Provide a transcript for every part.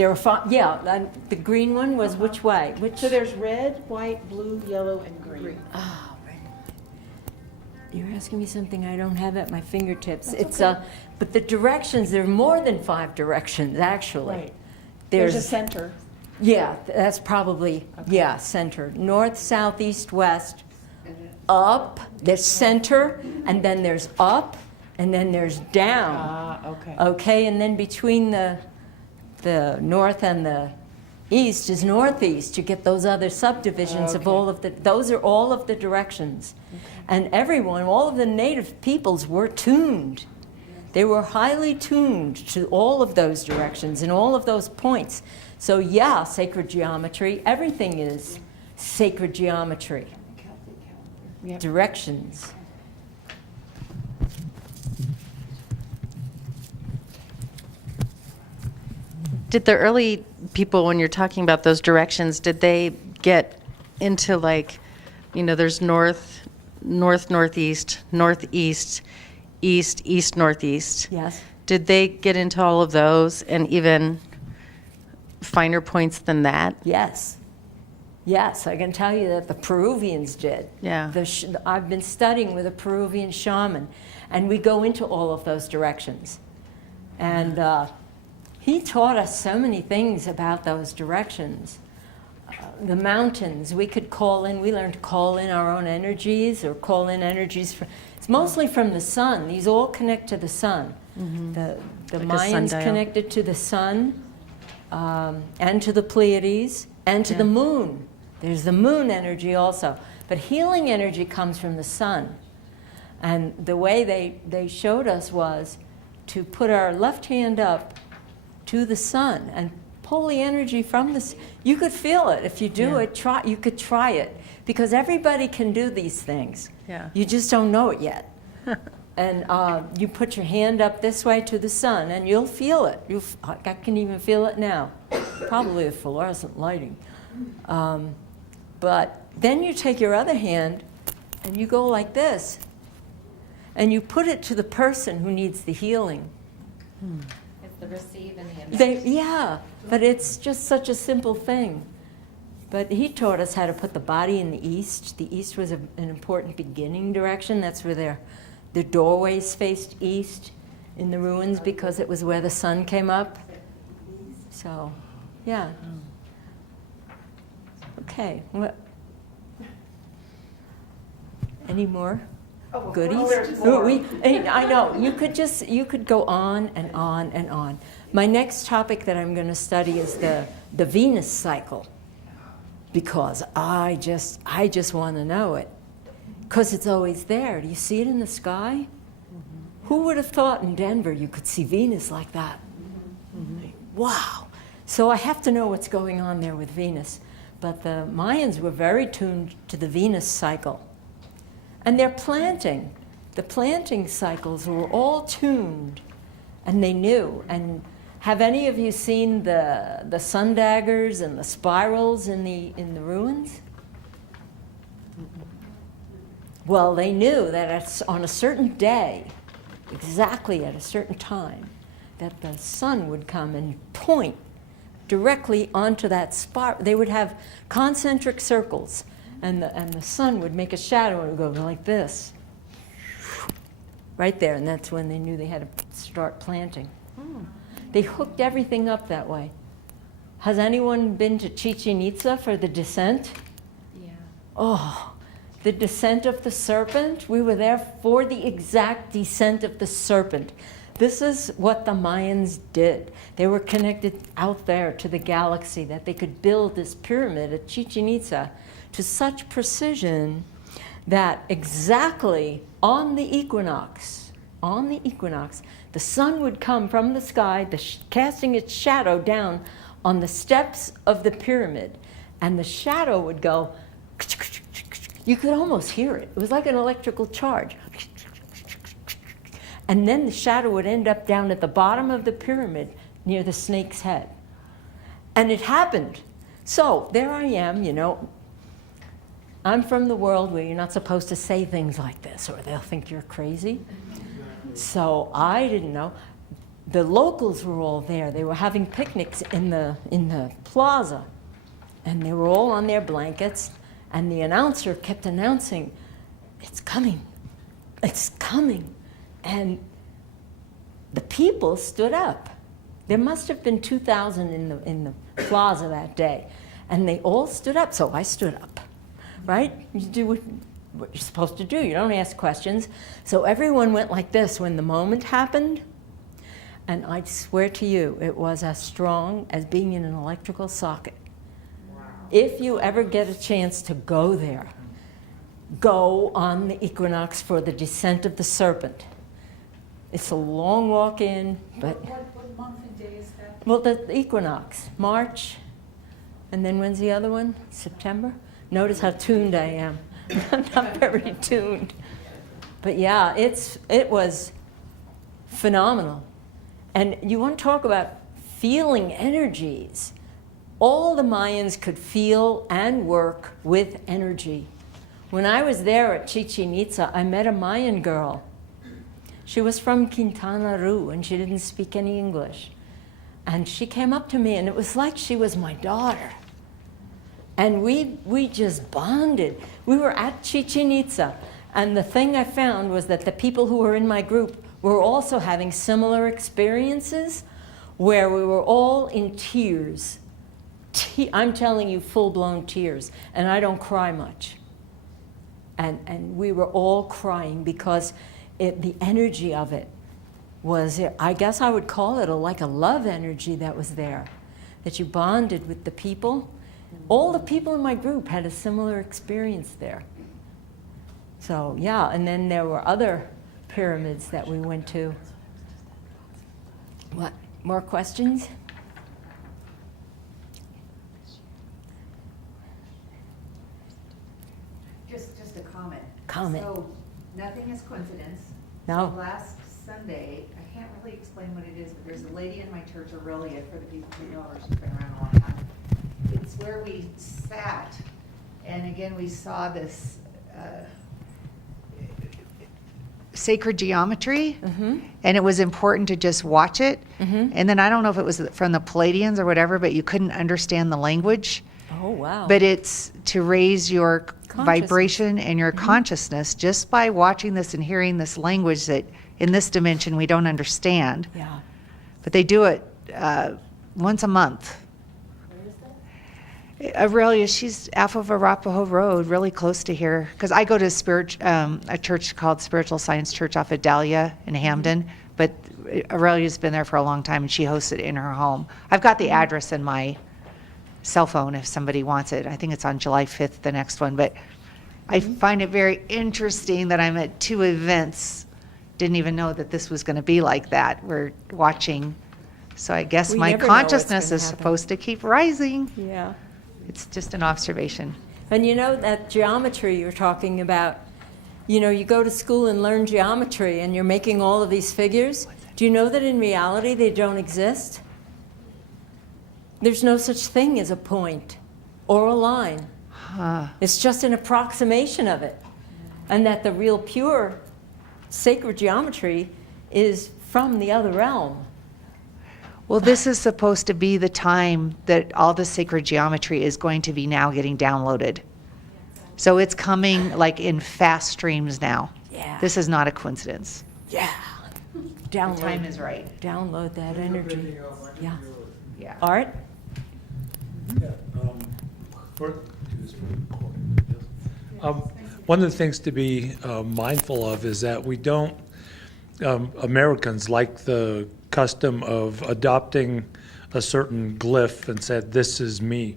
There are five, yeah, the green one was which way? So there's red, white, blue, yellow, and green. Oh, you're asking me something I don't have at my fingertips. That's It's okay. but the directions, there are more than 5 directions, actually. Right. There's a center. Yeah, that's probably, yeah, center. North, south, east, west, up, there's center, and then there's up, and then there's down. Ah, okay. Okay, and then between the north and the east is northeast. You get those other subdivisions of all of those are all of the directions. Okay. And everyone, all of the native peoples were tuned. They were highly tuned to all of those directions and all of those points. So yeah, sacred geometry, everything is sacred geometry. Yep. Directions. Did the early people, when you're talking about those directions, did they get into like, there's north, northeast, northeast, east, northeast? Yes. Did they get into all of those and even finer points than that? Yes. Yes, I can tell you that the Peruvians did. Yeah. I've been studying with a Peruvian shaman, and we go into all of those directions. And he taught us so many things about those directions. The mountains, we learned to call in our own energies or call in energies it's mostly from the sun. These all connect to the sun. Mm-hmm. The like Mayans connected to the sun and to the Pleiades and to the moon. There's the moon energy also. But healing energy comes from the sun. And the way they showed us was to put our left hand up to the sun and pull the energy from the sun. You could feel it. If you do it, you could try it. Because everybody can do these things. Yeah. You just don't know it yet. And you put your hand up this way to the sun and you'll feel it. I can even feel it now. Probably a fluorescent lighting. But then you take your other hand and you go like this. And you put it to the person who needs the healing. It's the receive and the emit. But it's just such a simple thing. But he taught us how to put the body in the east. The east was an important beginning direction. That's where the doorways faced east in the ruins because it was where the sun came up. So, yeah. Okay. Any more? Goodies? there's more. I know. You could go on and on and on. My next topic that I'm going to study is the Venus cycle, because I just want to know it, because it's always there. Do you see it in the sky? Mm-hmm. Who would have thought in Denver you could see Venus like that? Mm-hmm. Wow. So I have to know what's going on there with Venus. But the Mayans were very tuned to the Venus cycle. And their planting, the planting cycles were all tuned, and they knew. And have any of you seen the sun daggers and the spirals in the ruins? Well, they knew that on a certain day, exactly at a certain time, that the sun would come and point directly onto that spiral. They would have concentric circles. And the sun would make a shadow and it would go like this. Right there, and that's when they knew they had to start planting. They hooked everything up that way. Has anyone been to Chichen Itza for the descent? Yeah. Oh, the descent of the serpent. We were there for the exact descent of the serpent. This is what the Mayans did. They were connected out there to the galaxy that they could build this pyramid at Chichen Itza to such precision that exactly on the equinox, the sun would come from the sky, casting its shadow down on the steps of the pyramid, and the shadow would go, you could almost hear it. It was like an electrical charge. And then the shadow would end up down at the bottom of the pyramid near the snake's head. And it happened. So there I am, I'm from the world where you're not supposed to say things like this or they'll think you're crazy. So I didn't know. the locals were all there. They were having picnics in the plaza, and they were all on their blankets, and the announcer kept announcing, "It's coming, it's coming," and the people stood up. There must have been 2,000 in the plaza that day, and they all stood up. So I stood up, right? You do what you're supposed to do. You don't ask questions. So everyone went like this when the moment happened. And I swear to you, it was as strong as being in an electrical socket. Wow. If you ever get a chance to go there, go on the equinox for the descent of the serpent. It's a long walk in, but... What month and day is that? Well, the equinox, March, and then when's the other one? September? Notice how tuned I am. I'm not very tuned. But yeah, it was phenomenal. And you want to talk about feeling energies. All the Mayans could feel and work with energy. When I was there at Chichen Itza, I met a Mayan girl. She was from Quintana Roo, and she didn't speak any English. And she came up to me, and it was like she was my daughter. And we just bonded. We were at Chichen Itza, and the thing I found was that the people who were in my group were also having similar experiences where we were all in tears. I'm telling you, full-blown tears, and I don't cry much. And we were all crying because the energy of it was, I guess I would call it like a love energy that was there, that you bonded with the people. All the people in my group had a similar experience there. So yeah, and then there were other pyramids that we went to. What, more questions? Just a comment. Comment. So, nothing is coincidence. No. So last Sunday, I can't really explain what it is, but there's a lady in my church, Aurelia, for the people who know her, she's been around a long time. It's where we sat, and again, we saw this sacred geometry, and it was important to just watch it. And then I don't know if it was from the Palladians or whatever, but you couldn't understand the language. Oh, wow. But it's to raise your vibration and your consciousness just by watching this and hearing this language that in this dimension we don't understand. Yeah. But they do it once a month. Aurelia, she's off of Arapahoe Road, really close to here. Because I go to a church called Spiritual Science Church off of Dahlia in Hamden. But Aurelia's been there for a long time, and she hosts it in her home. I've got the address in my cell phone if somebody wants it. I think it's on July 5th, the next one. But I find it very interesting that I'm at two events. Didn't even know that this was going to be like that. We're watching. So I guess my consciousness is supposed to keep rising. Yeah. It's just an observation. And you know that geometry you're talking about, you know, you go to school and learn geometry and you're making all of these figures. Do you know that in reality they don't exist? There's no such thing as a point or a line. It's just an approximation of it. And that the real pure sacred geometry is from the other realm. Well, this is supposed to be the time that all the sacred geometry is going to be now getting downloaded. So it's coming like in fast streams now. Yeah. This is not a coincidence. Yeah. Download. The time is right. Download that energy. Yeah. Yeah. Art? Yeah. One of the things to be mindful of is that we don't, Americans like the custom of adopting a certain glyph and said, this is me.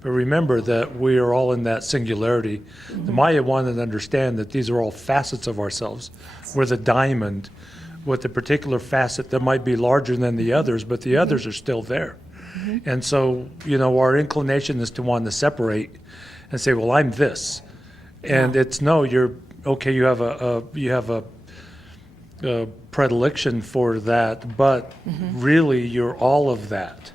But remember that we are all in that singularity. The Maya wanted to understand that these are all facets of ourselves. We're the diamond with a particular facet that might be larger than the others, but the others are still there. And so, you know, our inclination is to want to separate and say, well, I'm this. And it's no, you're, okay, you have a predilection for that, but really you're all of that.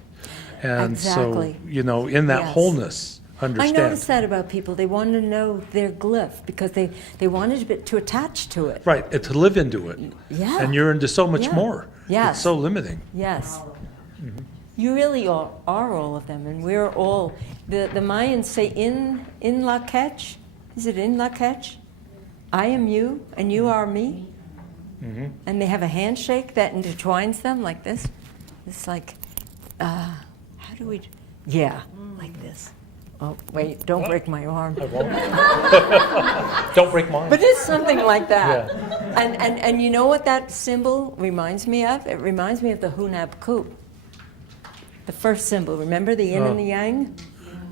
And Exactly. so, you know, in that Yes. wholeness understand. I noticed that about people. They wanted to know their glyph because they wanted to attach to it. Right, and to live into it. Yeah. And you're into so much Yeah. more. Yes. It's so limiting. Yes. You really are all of them, and we're all. The Mayans say in la catch. Is it in la catch? I am you, and you are me. And they have a handshake that intertwines them like this. It's like, how do we? Yeah, like this. Oh, wait! Don't break my arm. I won't. Don't break mine. But it's something like that. Yeah. And you know what that symbol reminds me of? It reminds me of the Hunab Ku. The first symbol. Remember the yin and the yang?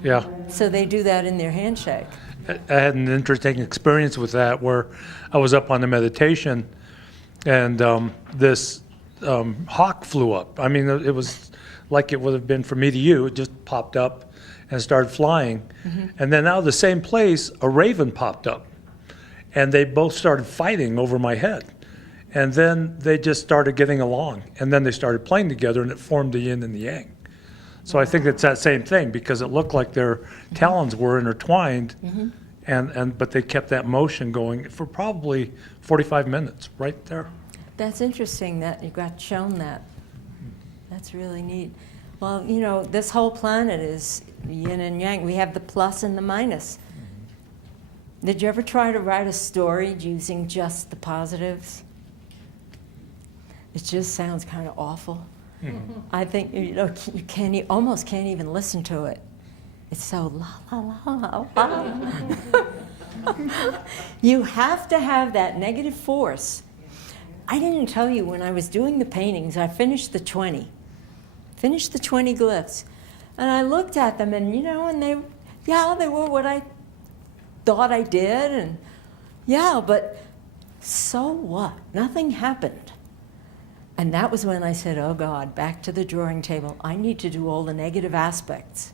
Yeah. So they do that in their handshake. I had an interesting experience with that where I was up on the meditation and this hawk flew up. I mean, it was like it would have been from me to you. It just popped up and started flying. And then out of the same place, a raven popped up. And they both started fighting over my head. And then they just started getting along. And then they started playing together and it formed the yin and the yang. So I think it's that same thing because it looked like their talons were intertwined, but they kept that motion going for probably 45 minutes right there. That's interesting that you got shown that. That's really neat. Well, you know, this whole planet is yin and yang. We have the plus and the minus. Did you ever try to write a story using just the positives? It just sounds kind of awful. I think you almost can't even listen to it. It's so la la la la la. You have to have that negative force. I didn't tell you when I was doing the paintings, I finished the 20 glyphs, and I looked at them, and and they were what I thought I did, and but so what? Nothing happened. And that was when I said, oh God, back to the drawing table. I need to do all the negative aspects.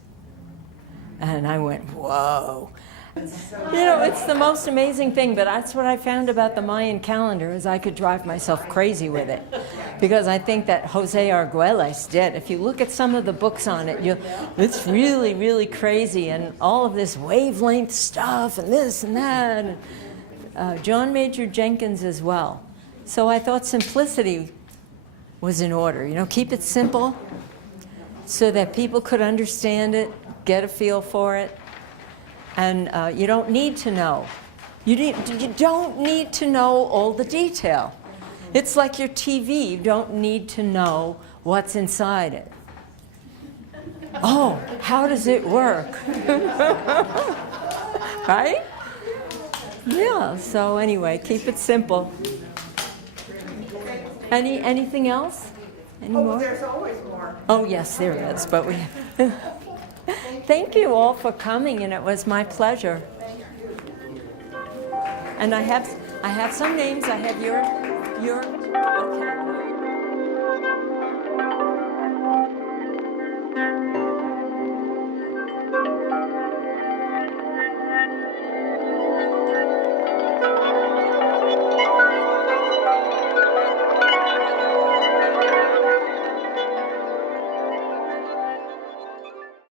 And I went, whoa. It's the most amazing thing, but that's what I found about the Mayan calendar is I could drive myself crazy with it. Because I think that Jose Arguelles did. If you look at some of the books on it, it's really, really crazy. And all of this wavelength stuff and this and that. And, John Major Jenkins as well. So I thought simplicity was in order. Keep it simple so that people could understand it, get a feel for it. And you don't need to know. You don't need to know all the detail. It's like your TV. You don't need to know what's inside it. Oh, how does it work? Right? Yeah, so anyway, keep it simple. Anything else? Any more? There's always more. Oh, yes, there is, but we... Thank you all for coming, and it was my pleasure. And I have some names. I have your okay.